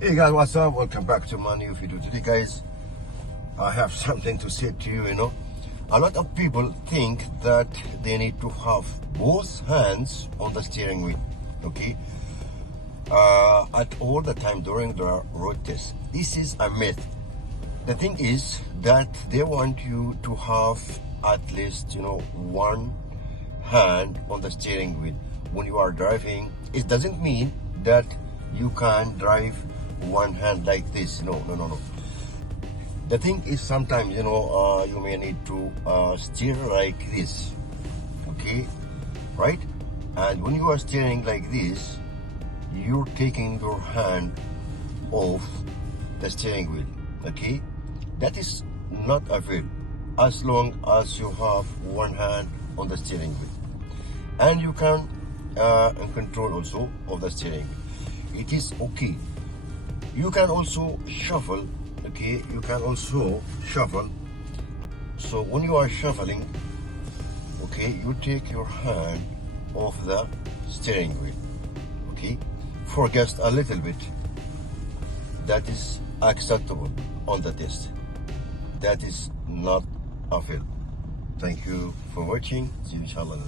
Hey guys, what's up? Welcome back to my new video. Today guys, I have something to say to you. A lot of people think that they need to have both hands on the steering wheel, okay, at all the time during the road test. This is a myth. The thing is that they want you to have at least one hand on the steering wheel when you are driving. It doesn't mean that you can drive one hand like this. No. The thing is sometimes you may need to steer like this, okay, right? And when you are steering like this, you're taking your hand off the steering wheel, okay? That is not a wheel as long as you have one hand on the steering wheel, and you can control also of the steering wheel. It is okay. You can also shuffle, okay? You can also shuffle. So when you are shuffling, okay, you take your hand off the steering wheel, okay, for just a little bit. That is acceptable on the test. That is not a fail. Thank you for watching. See you inshallah.